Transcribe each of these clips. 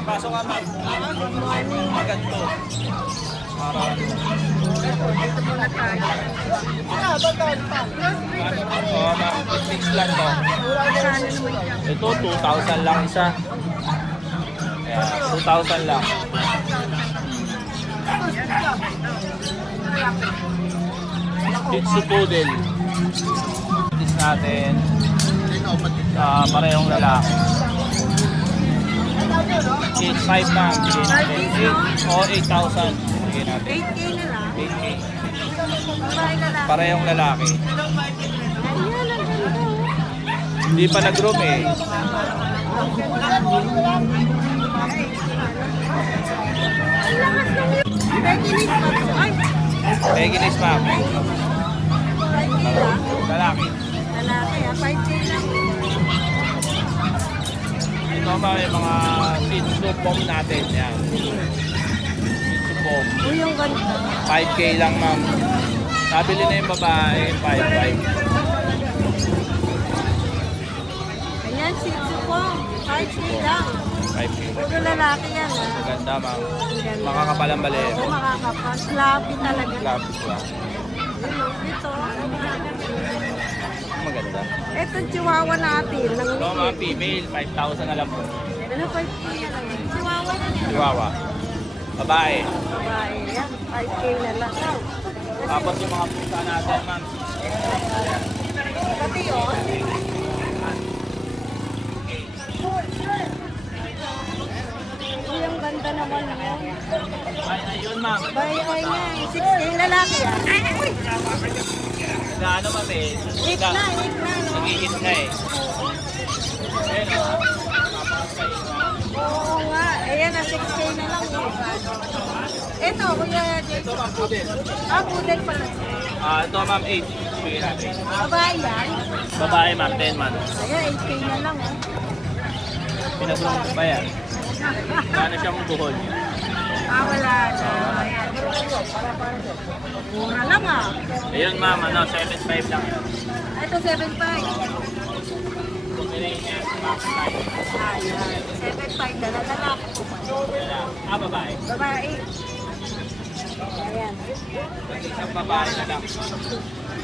ma'am, pasok ka ma'am. Good morning. Maganto. Para Dito muna tayo. oh, ma'am, 6 lang to. Sana naman siya. Ito, 2,000 lang isa. Ayan, 2,000 lang. Shih Poodle. This natin. Parehong lalaki. 8,500 lang. Bigyan natin. O, 8,000. Bigyan natin. 8K na lang. 8K. Babae na lang. Parehong lalaki. Ayan, ang ganda. Hindi pa nag-groom eh. Pekinese pa. Ay! Pekinese ma'am. Lalaki. Lalaki ah, 5K lang. Ito ba yung mga Shih Tzu Pom natin. Yan. Shih Tzu Pom. Uy, yung ganda. 5K lang ma'am. Nabili na yung babae, 5,500. Ayan, Shih Tzu po. 5K lang. 5K. Puro lalaki yan ah. Maganda ma'am. Ang ganda. Makakapalang bali. Oo, makakapal. Sloppy talaga. Lapis lang. Ito. Maganda. Ito, chihuahua natin. Nang Ito mga female, 5,000 na lang po. ano, 5K na lang. Chihuahua na yan. Chihuahua. Babae. Babae yan. 5K na lang. Tapos yung mga pusa natin ma'am. Pati oh. Uy, ang ganda naman yun. Ay, ayun ma'am. Ay nga, 6K lalaki ah. Uy! Na ano ma'am eh. Hit na, no? Nag-hit na eh. Ayun o. Oo nga. Ayan na, 6K na lang. Ito, kuya. Ito ma'am, poodle. Poodle pala. Ito ma'am, 8. Bigyan natin. Babae yan. Babae ma'am, 10 months. Ayan, 8K na lang. Pinagulong ko ba yan? Paano siyang buhol? Wala na. Ayan. Mura lang ah. Ayun ma'am, 7.5 lang. Ito, 7.5. Pomeranian, Max Light. Ayan. 7.5 na lalaki. Babae. Babae. Ayan. Isang babae na lang.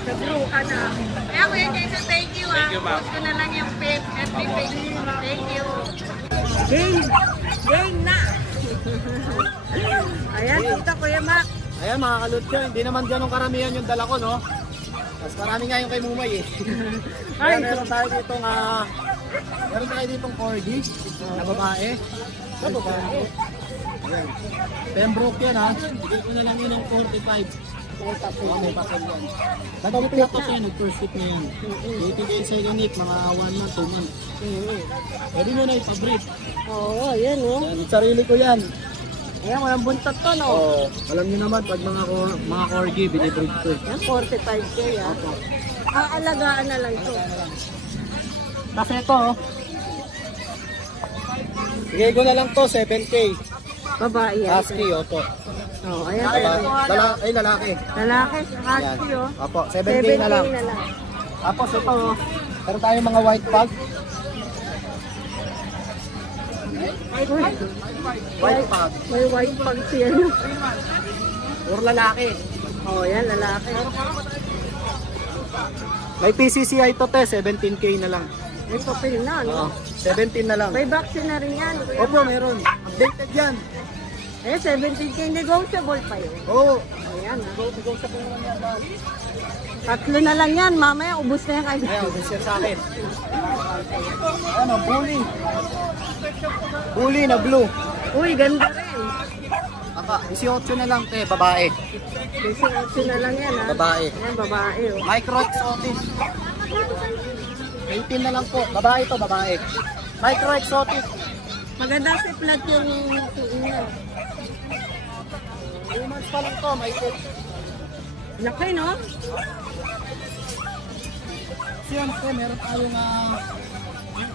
Nag-blue ka na. Kaya kuya Jason, thank you ah. Thank you, ma'am. Post ko na lang yung FB page. Thank you. Game! Game na! Ayan, dito Kuya Mac. Ayan mga kalutyo, hindi naman ganun karamihan yung dala ko, no? Mas marami nga yung kay Mumay eh. Ay, meron tayo ditong meron tayo ditong corgi na babae. Sa babae. Ayan. Pembroke yan ha. Bigay ko na lang yun ng 45. May pasal yan. Nag-complete na yan, nag-first tip na yan. Ibigay sa unit, mga 1 month, 2 months. Pwede mo na ipabreed. Oo, ayan oh. Yan, sarili ko yan. Ayan, walang buntot to no? Oo, alam niyo naman pag mga corgi, binibreed ko. Yan, 45K ah. Aalagaan na lang ito. Kasi ito, bigay ko na lang to, 7K. Babae yan. Husky, opo. Oo, ayan. Lalaki. Lalaki, husky oh. Opo, 7K na lang. Tapos ito, meron tayong mga white pug. White pug. May white pug siya. Puro lalaki. Oo, yan, lalaki. May PCCI to te, 17K na lang. May papel na, no? 17 na lang. May vaccine na rin yan. Kuya Opo, Mac. meron. Updated yan. Eh, 17K negotiable pa yun. Oo. Ayan, ah. Go sa po naman yan. Tatlo na lang yan. Mamaya, ubus na yan kayo. Ayan, gusto sa akin. Ano, bully. Bully na blue. Uy, ganda rin. Aka, 18 na lang te, babae. 18 na lang yan, ha? Babae. Ayan, babae, oh. Micro exotic. 18 na lang po. Babae to, babae. Micro exotic. Maganda si flat yung niya. 2 months pa lang to, may tip. Laki, no? Siyempre, meron tayong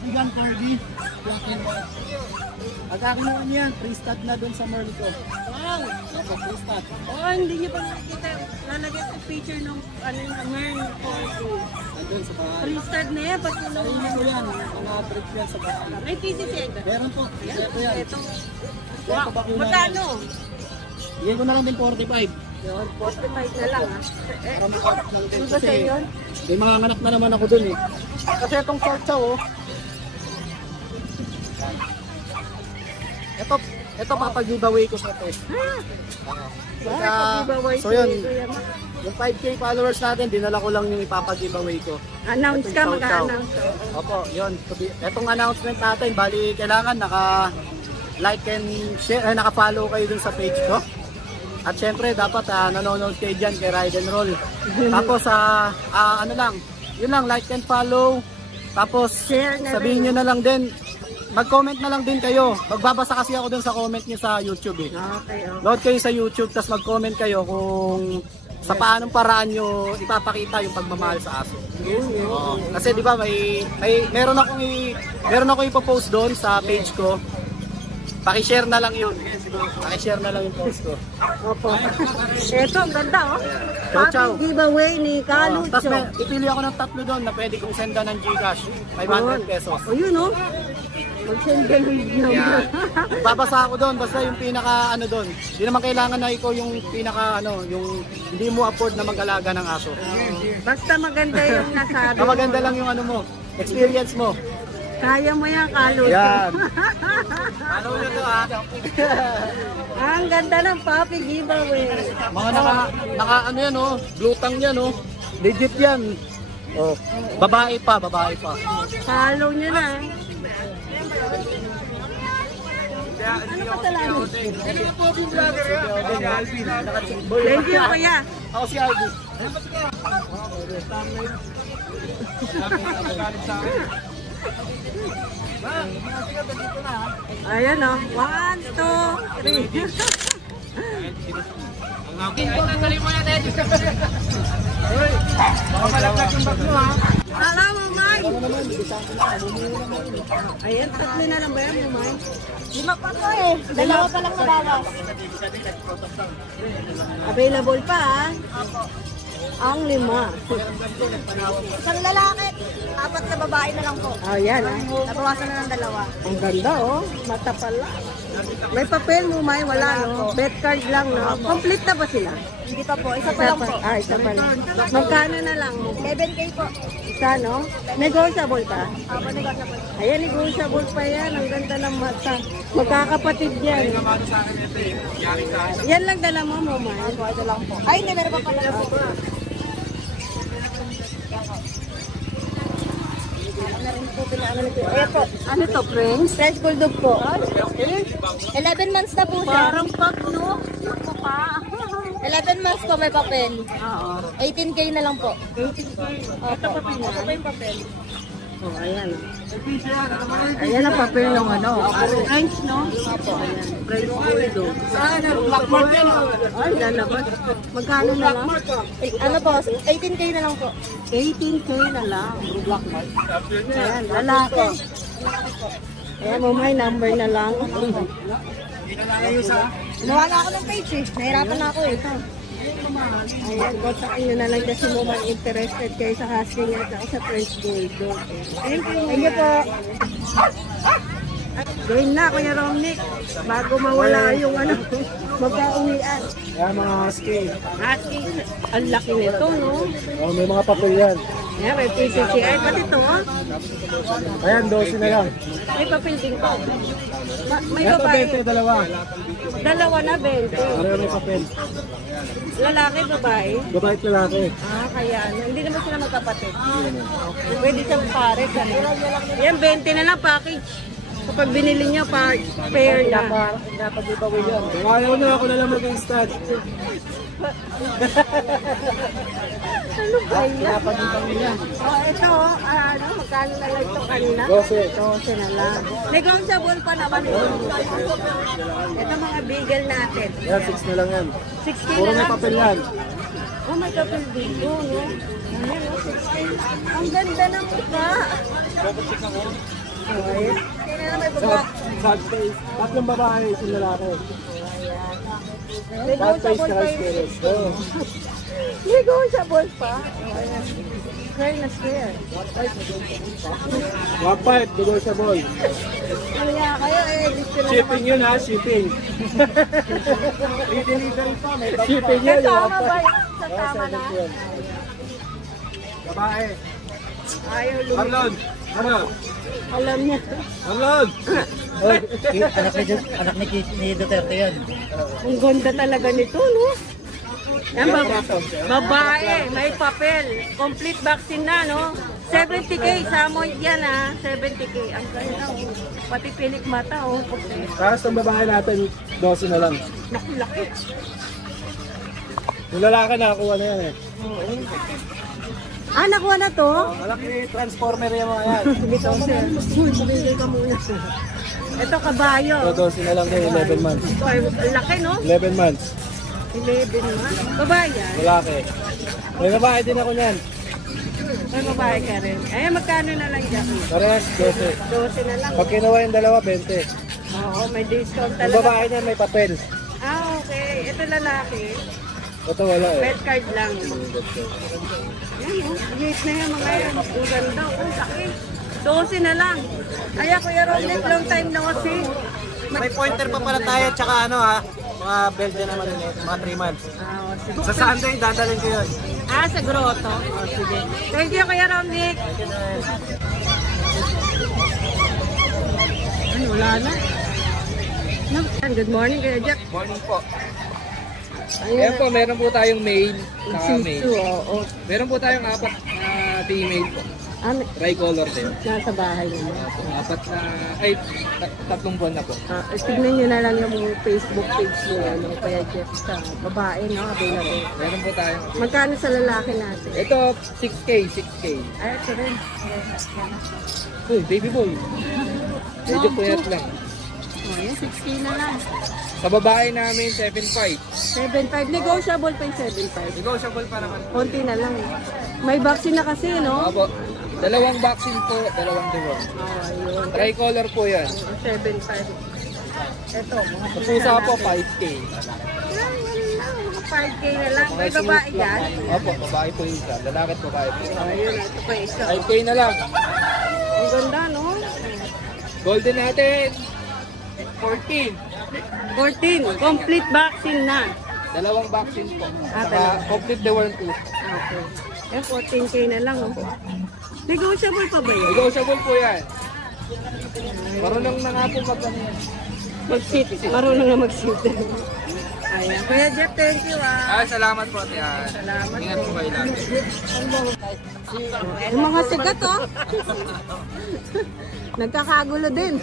vegan corgi. Black and white. Pagkakinuha niyan, free stud na dun sa Merl ko. Wow! Opo, free stud. Oh, hindi niyo pa nakikita. lalagyan ko picture ng ano yung Mern Forty. Andun sa bahay. Freestyle na yan, pati nung Ayun ko yan, mga trip yan sa bahay. may TCC ito. Meron po, ito yan. Ito. Ito bakuna. Magkano? Bigyan ko na lang din 45. Yun, 45 na lang ah. Para makakap lang din. Ano ba sa'yo yun? May mga anak na naman ako dun eh. Kasi itong short chow oh. Ito papag-giveaway ko sa test. Giveaway So yun, yung 5K followers natin, dinala ko lang yung ipapag-giveaway ko. Announce ka, Chow chow. mag-announce. Opo, yun. Itong announcement natin, bali kailangan naka-like and share, naka-follow kayo dun sa page ko. At syempre, dapat nanonood kayo dyan kay Ride and Roll. Tapos, ano lang, yun lang, like and follow. Tapos, Share na sabihin nyo na lang din, mag-comment na lang din kayo. Magbabasa kasi ako dun sa comment nyo sa YouTube eh. Okay, okay. Load kayo sa YouTube, tapos mag-comment kayo kung sa paanong paraan nyo ipapakita yung pagmamahal sa aso. Oo. Kasi di ba meron akong ipopost doon sa page ko. Paki-share na lang yun. Paki-share na lang yung post ko. Opo. Ito, ang ganda oh. Chow chow. Happy giveaway ni Tapos Kalucho. ipili ako ng 3 doon na pwede kong senda ng Gcash. 500 pesos. O yun oh. Mag-send ka ng Yan. Babasa ako doon, basta yung pinaka ano doon. Hindi naman kailangan na ikaw yung pinaka ano, yung hindi mo afford na mag-alaga ng aso. Basta maganda yung nasabi Ang maganda lang yung ano mo, experience mo. Kaya mo yan, Kalucho. Yan. Ano nyo to ha? Ang ganda ng puppy giveaway. Mga naka ano yan oh, blutang yan oh. Legit yan. Oh, babae pa. Follow nyo na. Ano pa talaga? Thank you, kuya. Ako si Ivy. Ayan o. 1, 2, 3. Alam mo, May. Ayan, 3 na lang ba yan, May? 5 pa to eh. 2 pa lang nabawas. Available pa, ah. Ang 5. Isang lalaki, 4 na babae na lang po. Ayan, ah. Nabawasan na ng 2. Ang ganda, oh. Mata pala. May papel mo, May. Wala, no? Bet card lang, no? Complete na ba sila? Hindi pa po, isa pa lang po. Ah, isa pa lang. Magkano na lang? 11K po. Isa, no? Negotiable pa? Manigas na po. Ayan, negotiable pa yan. Ang ganda ng mata. Magkakapatid yan. Yan lang dala mo, May. Ako, ito lang po. Ay, hindi, meron pa pala po. Ano rin po pinaano nito? Ayan po. Ano to, Prince? French Bulldog po. 11 months na po siya. Parang pag, no? Ako pa. 11 months po may papel. Oo. 18K na lang po. 18K. Ito papel na. Ito pa yung papel. Oh, ayan. Ayan ang papel ng ano. French, no? Ayan. French Bulldog. Saan? Black mark yan. Ay, lalabas. Magkano na lang? Ano po, 18K na lang po. 18K na lang. Black mark. Ayan, lalaki. Ayan mo, may number na lang. Nawa na ako ng page eh. Nahirapan na ako eh. Ayan, kontakin nyo na lang kasi mo man interested kayo sa husky niya at sa French Bulldog. Thank you po. Join na, Kuya Romnick. Bago mawala yung ano, magkauwian. Yan mga husky. Husky, ang laki nito, no? Oh, may mga papel yan. Ayan, may PCCI. Pati ito, oh. Ayan, 12 na lang. May papel din ko. May Ito, babae. 20, dalawa. Dalawa na, 20. Pareho may papel. Lalaki, babae. Babae at lalaki. Ah, kaya ano. Hindi naman sila magkapatid. Okay. Pwede siyang pares, ano. Yan, 20 na lang package. Kapag binili nyo, pair na. Napag-giveaway yan. Kung ayaw na, ako na lang mag-stud. Ano ba yan? Napag-giveaway yan. Oh, ito, ano, magkano na lang ito kanina? 12. 12 na lang. Negotiable pa naman ito. Ito mga beagle natin. Yan, 6 na lang yan. 6K Puro na may lang. papel yan. Oh, may papel dito, no? Ayan, oh, 6K. Ang ganda ng mukha. Oh, ayan. Sino na may baba? Sad face. Tatlong babae, isang lalaki. Sad face Negotiable na pa rice yun. terrace. Oh. Negotiable pa. Square na square. 1.5, negotiable. Kaya kayo gusto na Shipping yun ha, shipping. Free delivery pa, may bag pa. Shipping yun. Kasama ba yun? Kasama na? Babae. Ayaw lumit. Marlon. Ano? Alam niya. Marlon. Anak ni Duterte yan. Ang ganda talaga nito, no? Yan, babae, may papel. Complete vaccine na, no? 70K, Samoy yan, ha? 70K. Ang ganda, oh. Pati pilik mata, oh. Tapos ang babae natin, 12 na lang. Naku, laki. Yung lalaki nakakuha na yan eh. Ah, nakuha na to? Malaki transformer yung mga yan. Ito, sir. Uy, pabili ka muna. Ito, kabayo. So, 12 na lang din, 11 months. Ang laki, no? 11 months. 11 months. Babae yan. Malaki. May babae din ako niyan. May babae ka rin. Ay, magkano na lang dyan? Parehas, 12. 12 na lang. Pag kinuha yung dalawa, 20. Oo, may discount Yung talaga. babae niya may papel. Ah, okay. Ito lalaki. Ito wala eh. Pet card lang. Yan, oh. Wait na yan mga yan. Ang ganda. Oh, laki. 12 na lang. Kaya Kuya Romney, long time no see. May pointer pa pala tayo, tsaka ano ha, mga Belgian naman yun, mga 3 months. Ah, oh, sige. Sa Sunday, dadalhin ko yun. Ah, sa grotto. Oh, sige. Thank you, Kuya Romney. Ay, wala na. Good morning, Kuya Jack. Morning po. Ayan Ayan po, meron po tayong male, saka Shih male. Tzu, oo. Meron po tayong 4 na female po. Ah, Tricolor din. nasa bahay niyo. 4 na, ay, 3 buwan na po. Ah, tignan nyo na lang yung Facebook page niyo, ano, Kuya Jeff, sa babae, no, available. Meron po tayong, Magkano sa lalaki natin? ito 6K, 6K. Ay, ito rin. Uy, baby boy. Medyo puyat lang. Oh, yan, 6K na lang. Sa babae namin, 7.5. 7.5. Negotiable pa yung 7.5. Negotiable pa naman. Konti na lang. May vaccine na kasi, no? Opo. 2 vaccine po, 2 deworm. Ah, ayun. Tricolor po yan. 7.5. Ito, mga Sa pusa po, 5K. Yan, yan lang. Mga 5K na lang. May babae yan. Opo, babae po yung isa. Lalaki at babae po. Ayun, ito pa yung isa. 5K na lang. Ang ganda, no? Golden natin, 14. 14. Complete vaccine na. 2 vaccine po. Ah, Saka complete deworm po. Okay. Eh, 14K na lang, oh. Negotiable pa ba yun? Negotiable po yan. Marunong na nga po Mag-sit. Marunong na mag-sit. Ayan. Kuya Jeff, thank you, ah. salamat po. Yan. Salamat Ingat po kayo lagi. Yung mga sigat, oh. Nagkakagulo din.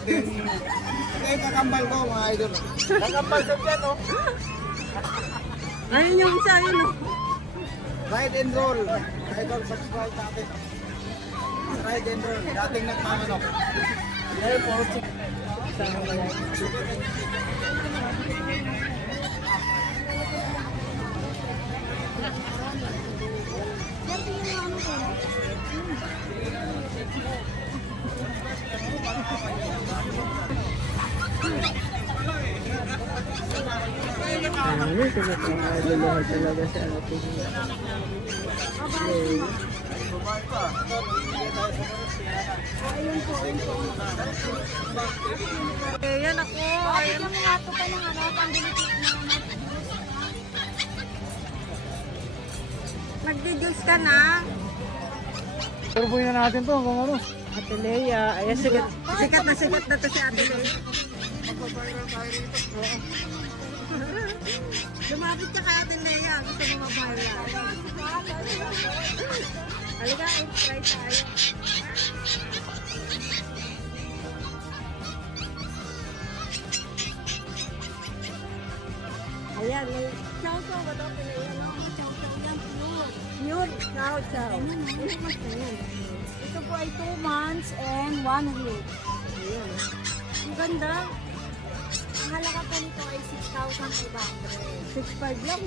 Kaya kakambal ko mga idol. Kakambal sa dyan oh. Ayun yung isa, yun, oh. Ride and roll. Idol, subscribe natin. Ride and roll. Dating nagmamanok. Ngayon po, Ano, pinakakaguluhan talaga sa ating. Ayan ako. Ayan mo nga ito pa ng ano, pang-benefit na. Nag-deduce ka na. turbuin na natin to kung ano. Ate Lea. Ayan, sikat na to si Ate Lea. Oo. Lumapit ka kay Ate Lea. Gusto mo mabahala. Halika, try tayo. Ayan, may chow-chow ba ito? Pinayan, no? Chow-chow yan, pure. Pure chow-chow. Ilang months na yan? Ito po ay 2 months and 1 week. Ayan. Ang ganda. Ang halaga po nito ay 6,500. 6.5 lang.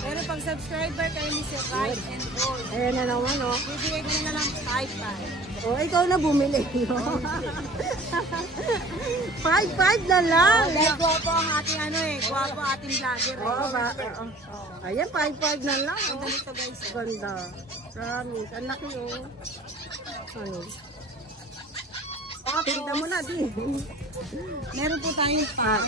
Pero pag subscriber kayo ni Sir Ride and Roll, Ayan na naman, oh. bibigay ko na lang 5,500. Oh, ikaw na bumili. 5-5 na lang. Dahil guwapo ang ating ano eh, guwapo ating vlogger eh. Oo ba? Ayan, 5-5 na lang. Ganda nito guys. Ganda. Promise. Ang laki oh. Ano? Tingnan mo na din. Meron po tayong pa.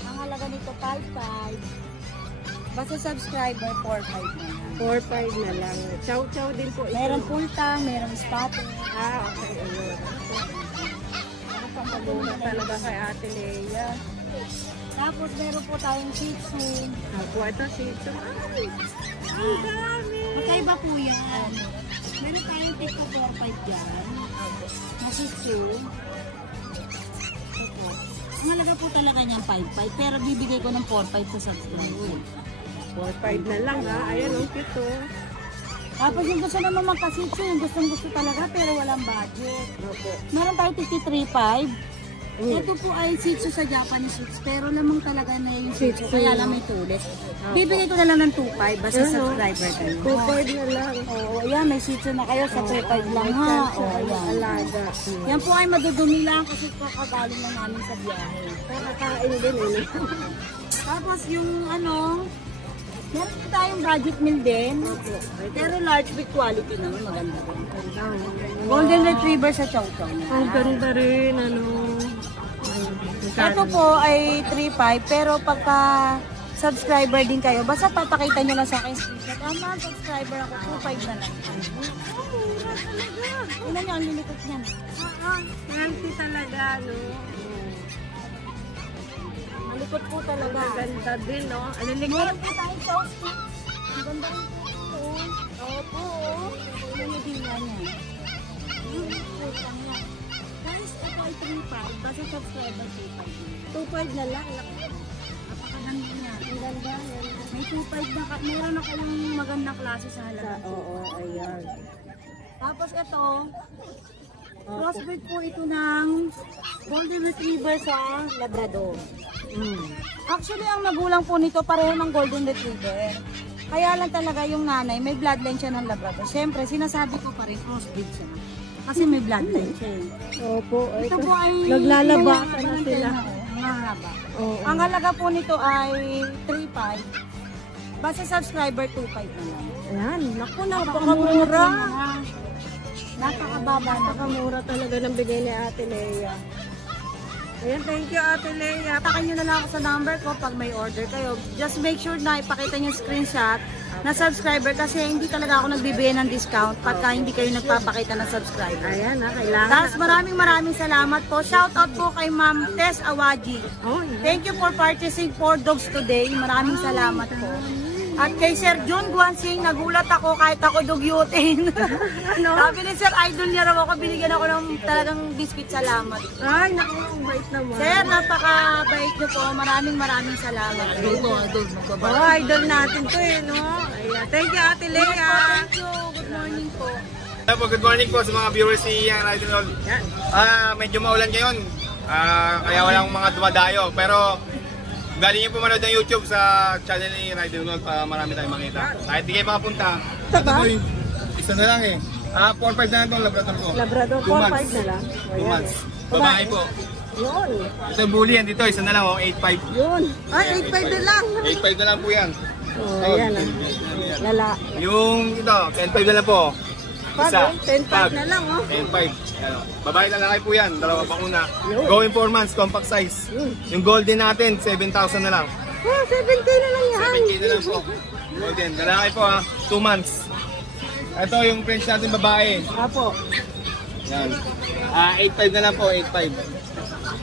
Ang halaga nito 5-5. Basta subscriber 4-5 na lang. 4-5 na lang. Chow-chow din po ito. Meron pultang, meron spotting. Okay. Ayun. Pampaluna talaga kay Ate Lea. Tapos meron po tayong Shih Tzu. Ako, ito sito. Ay! Ang dami! Magkaiba po yan. Meron tayong tipo 4-5 dyan. Na Shih Tzu. Ito. Ang halaga po talaga niyang 5-5. Pero bibigay ko ng 4-5 sa subscriber. 4-5 na lang ha. Ayan, ang cute oh. Tapos yung gusto naman magka-Shih Tzu, yung gustong-gusto talaga pero walang budget. Opo. Meron tayo 53.5. Ito po ay Shih Tzu sa Japanese Shih Pero lamang talaga na yung Shih Tzu, kaya lang may tulis. Bibigay ko na lang ng 2.5 basta subscriber kayo. 2-5 na lang. Oo, ayan, may Shih Tzu na kayo sa 2.5 lang ha. Oo, ayan. Alaga. Yan po ay madudumi lang kasi kakagaling lang namin sa biyahe. Nakakain din eh. Tapos yung ano, meron po tayong budget meal din. Pero large with quality naman, maganda rin. Golden Retriever sa Chow Chow. Ang ganda rin, ano. Ito po ay 3.5 pero pagka subscriber din kayo, basta papakita nyo lang sa akin screenshot. Ma'am, subscriber ako, 2.5 na lang. Tingnan nyo, ang lilikot niyan. Healthy talaga, no. Malikot po talaga. Ganda din, no. Ano Meron po tayong chow stick. Ang ganda rin po ito. Opo. Tingnan nyo din yan. Guys, ito ay 3.5. Basta subscriber 2.5. 2-5 na lang. Napakaganda niya. Ang ganda. May 2.5 na meron na kayong magandang klase sa halaga. Oo, ayan. Tapos ito, crossbreed po ito ng Golden Retriever sa Labrador. Actually, ang magulang po nito pareho ng Golden Retriever. Kaya lang talaga yung nanay, may bloodline siya ng Labrador. Siyempre, sinasabi ko pa rin, crossbreed siya. Kasi may bloodline siya. Opo. Ito po ay naglalabasan na sila. Nangalaba. Oo. Ang halaga po nito ay 3.5. Basta subscriber 2.5 na lang. Ayan, naku, napakamura. Napakababa. Napakamura talaga ng bigay ni Ate Lea. Ayan, thank you Ate Lea. Takin nyo na lang ako sa number ko pag may order kayo. Just make sure na ipakita nyo yung screenshot na subscriber kasi hindi talaga ako nagbibigay ng discount pagka hindi kayo nagpapakita ng subscriber. Ayan, kailangan. Tapos maraming salamat po. Shoutout po kay Ma'am Tess Awaji. Oh, Thank you for purchasing 4 dogs today. Maraming salamat po. At kay Sir John Guansing, nagulat ako kahit ako dugyutin. Ano? Sabi ni Sir, idol niya raw ako, binigyan ako ng talagang biscuit. Salamat. Ay, naku, ang bait naman. Sir, napaka-bait niyo po. Maraming salamat. Oh, idol natin to eh, no? Ayan, thank you Ate Lea. Thank you. Good morning po. Good morning po sa mga viewers ni Young Idol. Yan. Medyo maulan ngayon, kaya walang mga dumadayo. Pero galing niyo po manood ng YouTube sa channel ni Rider World para marami tayong makita. Kahit di kayo makapunta, ito po, isa na lang eh. 4-5 na lang itong Labrador ko. Labrador, 2 months. 4-5 na lang. 2 months. Babae po. Yun. Ito yung bully yan dito, isa na lang, 8-5. Yun. Ay, 8-5 na lang. 8-5 na lang po yan. Oh, ayan ah. Lala. Yung ito, 10-5 na lang po. Pag, 10-5 na lang, oh. 10-5. Ano, babae lalaki po yan, dalawa bakuna. Yun. Going 4 months, compact size. Yung golden natin, 7,000 na lang. Oh, 7K na lang yan. 7K na lang po. Golden, lalaki po ha, 2 months. Ito yung French natin babae. Apo. Yan. 8.5 na lang po, 8.5.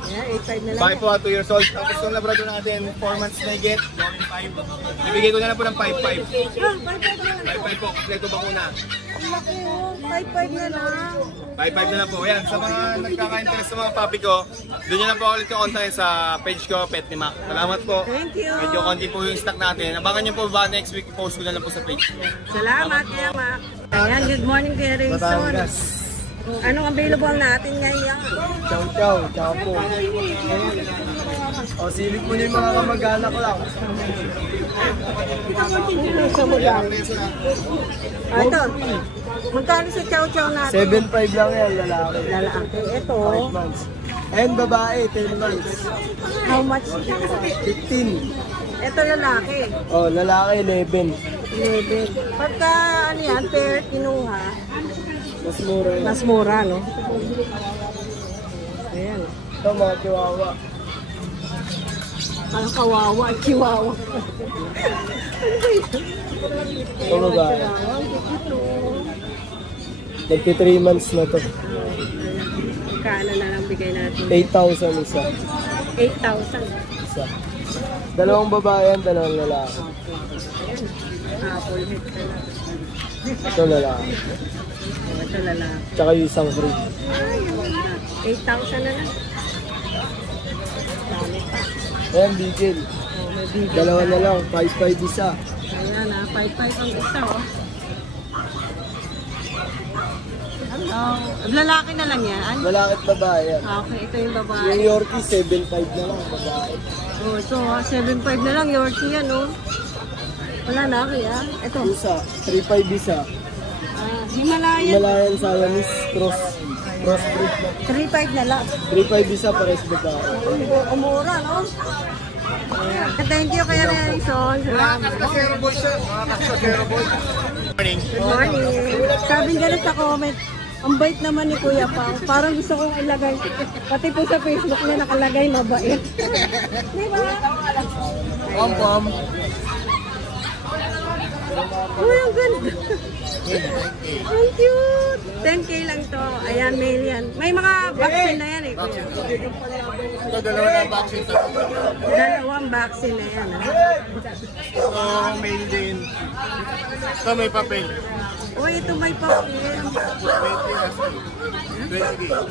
Ayan, 8.5 na lang. Babae po 2 years old. Tapos yung Labrador natin, 4 months na get, going 5. Ibigay ko na lang po ng 5.5. Ah, 5.5 na lang. 5.5 po, kompleto bakuna. Ang laki oh. 5.5 na lang. 5.5 na lang po. Ayan, sa mga nagkaka-interest sa mga papi ko, doon nyo na po ulit ka-contact sa page ko, Pet ni Mac. Salamat po. Thank you. Medyo konti po yung stock natin. Abangan nyo po ba next week, post ko na lang po sa page. Salamat, Kuya Mac. Ayan, good morning, Kuya Rinson. Anong available natin ngayon? Chow chow, chow po. O, silip mo na yung mga kamag-anak lang. Sa magkano? Ito. Magkano sa chow-chow natin? 7.5 lang yan, lalaki. Lalaki. Ito. 5 months. And babae, 10 months. How much? 15. Ito lalaki. O, lalaki, 11. 11. Pagka ano yan, pair kinuha, Mas mura yun. mas mura, no? Ayan. Ito, mga chihuahua. Ang kawawa, ang chihuahua. Ito, babae. Nagti 3 months na to. Kano na lang bigay natin? 8,000 isa. 8,000. Isa. Dalawang babae yan, dalawang lalaki. Apple head ka lang. Ito lalaki. Ito lalaki. Tsaka yung isang free. Ay, 8,000 na lang. Dami pa. Ayan, bigil. Oh, may bigay. Dalawa na lang, 5,500 isa. Ayan ah, 5,500 ang isa oh. Oh, lalaki na lang yan. Lalaki at babae yan. Okay, ito yung babae. Yung Yorkie, 7,500 na lang, babae. Oh, ito 7,500 na lang, Yorkie yan oh. Wala na kaya. Ito. Isa, 3,500 isa. Himalayan. Himalayan Siamese crossbreed na. 3,500 na lang. 3,500 isa, pares babae. Umura, no? Ayan. Thank you kaya Nelson. Salamat. Morning. Good morning. Sabi ganun sa comment, ang bait naman ni Kuya Pao. Parang gusto kong ilagay. Pati po sa Facebook niya nakalagay mabait. Diba? Pom-pom. Uy, ang ganda. Ang cute. 10K lang to. Ayan, mail yan. May mga vaccine na yan eh, Kuya. Ito, dalawa na vaccine to. Dalawang vaccine na yan. Ah. Ito, mail din. Ito, may papel. Uy, ito may papel.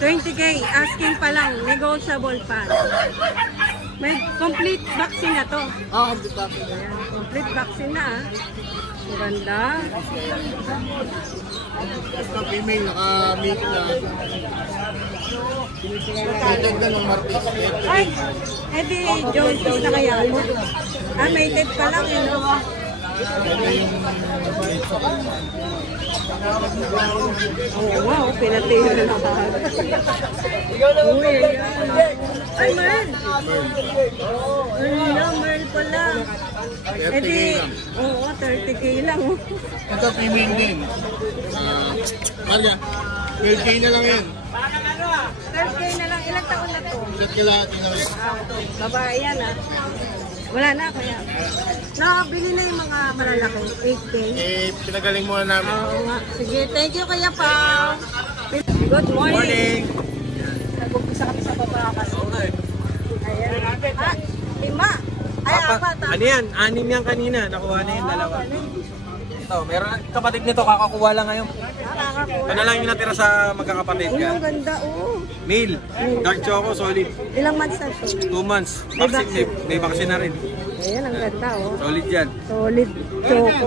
20K. Asking pa lang. Negotiable pa. May complete vaccine na to. Ah, complete vaccine. Ayan, complete vaccine na ah. Ang ganda. Ito, female, naka-mate na. Ito, ganun, Martis. Ay, edi Jones na kaya. Ah, mated pa lang eh, no? Oh, wow, pinatira na lahat. Uy, ayan. Ay, Merl! Ano, Merl pala. Edi, oo, 30K lang. Oh. Ito, female din. Maria, 12K na lang yan. 30K na lang. Ilang taon na to? Set ka lahat na lang. Babae yan ah. Wala na kaya. Nakabili na yung mga malalaki. 8K. Eh, pinagaling muna namin. Oo nga. Sige, thank you kaya pa. Good morning. Nag-umpisa kami sa babakas. Ayan. Ah, 5. Ay, 4. Ano yan? 6 yan kanina. Nakuha na yung dalawa. Ito, meron kapatid nito. Kakakuha lang ngayon. Ito na lang yung natira sa magkakapatid. Uy, ang Yan. ganda. Oh. Male. Dark choco, solid. Ilang months na to? 2 months. May Vaccine. May vaccine na rin. Ayan, ang ganda. Oh. Solid yan. Solid choco.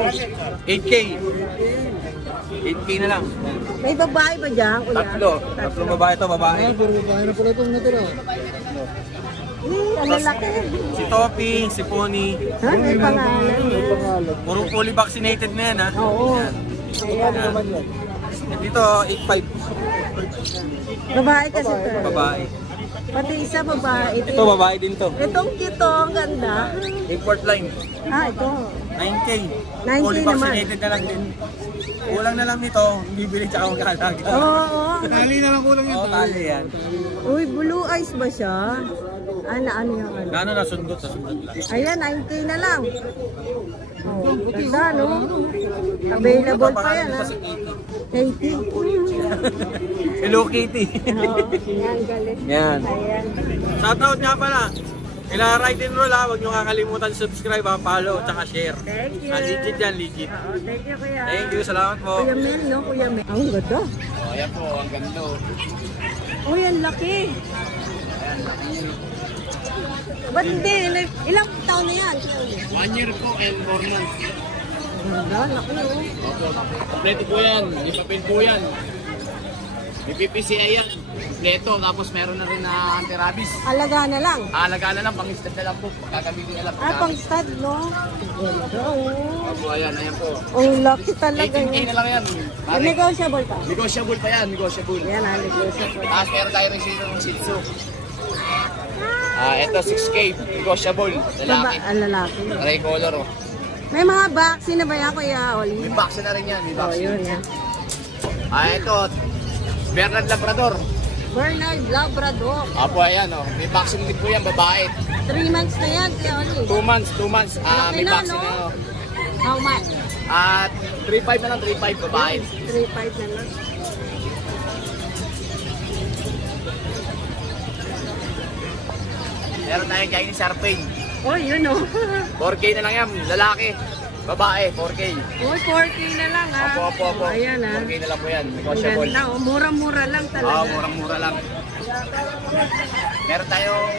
8K. 8K na lang. May babae ba dyan, kuya? Tatlong babae to, babae. Puro babae na pala itong natira. Ang lalaki. Si Topi, si Pony. Ha? May pangalan. Puro fully vaccinated na yan ha. Oo. Ayan naman yan. Dito, 8.5. Babae kasi to. Babae. Pati isa babae. Ito, babae din to. Itong cute oh, ang ganda. Import line. Ah, ito. 9K. 9K Fully naman. vaccinated na lang din. Kulang na lang nito, bibili tsaka magkalaga. Oo. Tali na lang kulang Oo, tali yan. Uy, blue eyes ba siya? Ano yung ano? Gano'n nasundot lang. Ayan, 9K na lang. Oh, ganda, no? Available pa yan, ha? 90. Hello Kitty. Oo, yan, galit. Yan. Ayan. Shoutout nga pala. Kila Ride and Roll ha, huwag nyo kakalimutan subscribe ha, follow, tsaka share. Thank you. Legit yan, legit. Oo, thank you, kuya. Thank you, salamat po. Kuya Mel, no? Kuya Mel. Ang ganda. Oh, ayan po, ang ganda. Uy, ang laki. Ba't hindi? Ilang taon na yan? 1 year po and 4 months. Ganda, laki, oh. Kompleto po yan. May papel po yan. May PPCA yan. Kompleto, tapos meron na rin na anti-rabies. Alaga na lang. Alaga na lang, pang-stud na lang po. Gagamitin na lang. Pang stud, no? Opo, ayan po. Ang laki talaga 18K niya. na lang yan. Pare, Negotiable pa. negotiable pa yan, negotiable. Yan, negotiable. Tapos meron tayo rin Shih Tzu. Ito 6K, negotiable. Lalaki. Lalaki. Gray color, oh. May mga vaccine na ba yan, Kuya Oli? May vaccine na rin yan, may Oh, vaccine. yun yan. Ito, Bernard Labrador. Bernard Labrador. Apo, ayan, oh. May vaccine din po yan, babae. 3 months na yan, Kuya Oli. 2 months. May na, vaccine no? na, oh. How much? 3.5 na lang, 3.5 babae. 3.5 na lang. Meron tayong Chinese Sharpain. Oh, yun oh. 4K na lang yan, lalaki. Babae, 4K. Oh, 4K na lang ah. Opo. Ayan ah. 4K na lang po yan, Ang negotiable. ganda oh. Mura-mura lang talaga. Murang-mura lang. Meron tayong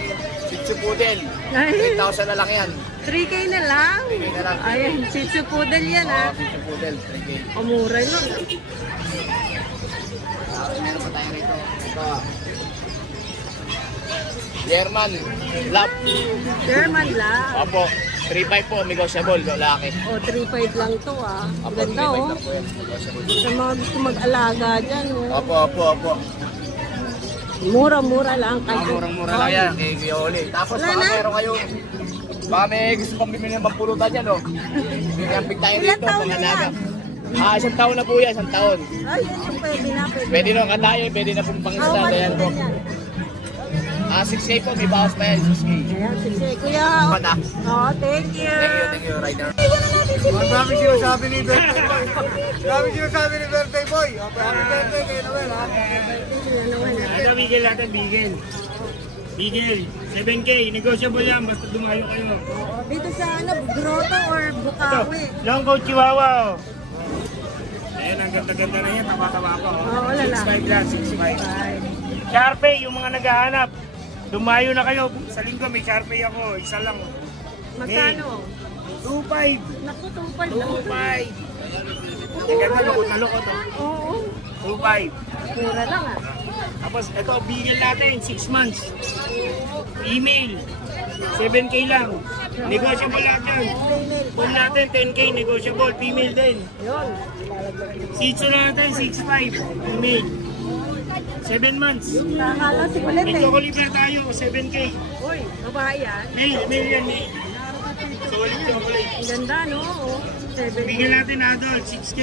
Shih Tzu Poodle. Ay. 3,000 na lang yan. 3K na lang. 3K na lang. Ayan, Shih Tzu Poodle yan ah. Shih Tzu Poodle, 3K. Oh, mura yun. Meron pa tayo rito. Ito. German, Lap. German lang. Opo, 3.5 po, negotiable, lalaki. Oh, 3.5 lang to ah. Opo, Ganda 3.5 oh. lang po yan, negotiable. Sa mga gusto mag-alaga dyan oh. Opo. Mura-mura lang. Murang-mura lang yan, kay Gioli. Tapos Wala baka na. meron kayo, baka may gusto pang bimili ng pampulutan dyan, no? Bigyan tayo Ilan dito, taon na pangalaga. yan? 1 taon na po yan, 1 taon. Ay, yun pwede na. Pwede nung katayo, pwede na pong How pangisda, much ayan po. yan? 6K po, may bawas pa yan, 6K. Ayan, sige. Kuya. Mata. Oh, thank you. Thank you, Rider. Ang dami sinasabi ni Birthday Boy. Dami sinasabi ni Birthday Boy. Happy birthday kayo naman, ha? Ano bigel natin, bigel. Bigel, 7K, negotiable yan, basta dumayo kayo. Dito sa ano, grotto or Ito, bukawi? long coat chihuahua, oh. Ayan, ang ganda-ganda na yan, tama-tama ko. Oo, wala lang. 6'5 lang, 6'5. Sharpay, yung mga naghahanap, dumayo na kayo. Sa linggo may Sharpay ako, isa lang. Magkano? 2'5. Naku, tupad lang. 2'5. Ang ganda, lukot na lukot, oh. Oo. 2'5. Mura lang ah. Tapos ito, bigel natin, 6 months. Email, 7K lang. Negotiable lahat yan. Phone natin, 10K, negotiable. Female din. Yun. Shih Tzu natin, 6'5. Email. 7 months. Nakakala si Kulit May eh. Choco-Liver tayo, 7K. Uy, babae yan. Mail yan, mail. Solid chocolate. Ang ganda no? Oo. 7. Bigyan natin adult, 6K.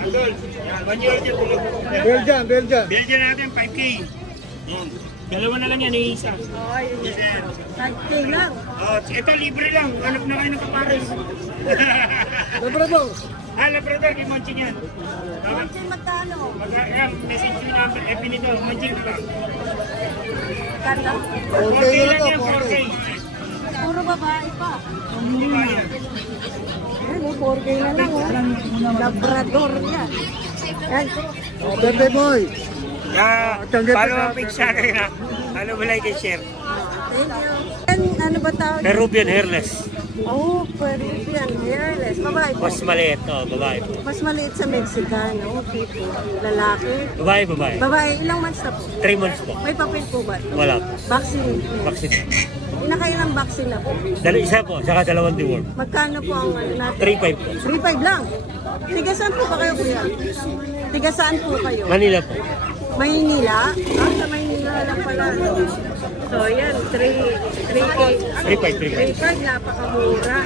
Adult, yan, 1 year old yan. Belgian. Belgian natin, 5K. Yan. Dalawa na lang yan, yung isa. Oh, yun Yes, yan. sir. 5K lang. Oh, ito libre lang. Hanap na kayo ng kapares. Labrador. Labrador, kay Monching yan. Monching magkano? Yan, message yung number. FB nito, Monching ka lang. Ganda. 4K lang yan, 4K. Puro babae pa. Babayan. Yan, 4K na lang oh. Labrador yan. Yan. Birthday Boy. Follow up page sa akin ha. Ano ba like and share? Thank you. Yan, ano ba tawag? Peruvian hairless. Oh, Peruvian hairless. Babae po. Mas maliit to, babae po. Mas maliit sa Mexican. Okay po. Lalaki. Babae, babae. Babae, ilang months na po? 3 months po. May papel po ba? Wala po. Vaccine. Vaccine. Inakailang vaccine na po? Isa po, saka 2 deworm. Magkano po ang ano natin? 3.5 po. 3.5 lang. Tiga saan po ba kayo, kuya? Tiga saan po kayo? Manila po. Maynila? Sa Maynila lang pala. So, yan. 3K. 3.5, napakamura.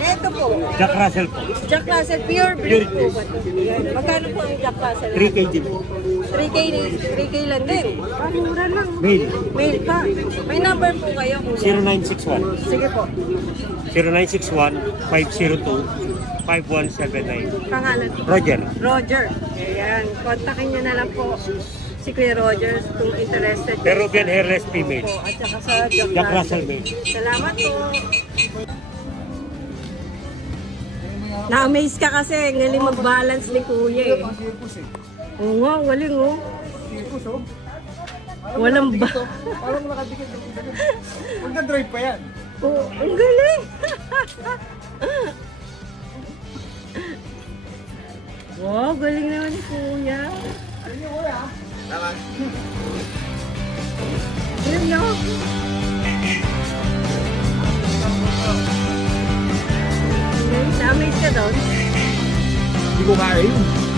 Eto po. Jack Russell po. Jack Russell, pure breed Pure po ba? Yan. Magkano po ang Jack Russell? 3K din po. 3K lang din. Mura lang. Mail. Mail pa. May number po kayo, kuya? 0961. Sige po. 0961-502-5179. Pangalan po. Roger. Roger. Ayan. Kontakin nyo na lang po si Kuya Rogers kung interested. kayo Peruvian sa- hairless female. po, at saka sa Jack, Jack Russell male. Salamat po. Na-amaze ka kasi, galing mag-balance ni Kuya eh. Oo nga, galing oh. Walang ba? Parang nakadikit. Magka-drive pa yan. Oo, ang galing. Wow, galing naman ni Kuya. Salamat. Yun, no? Damage ka doon. Hindi ko kaya yun.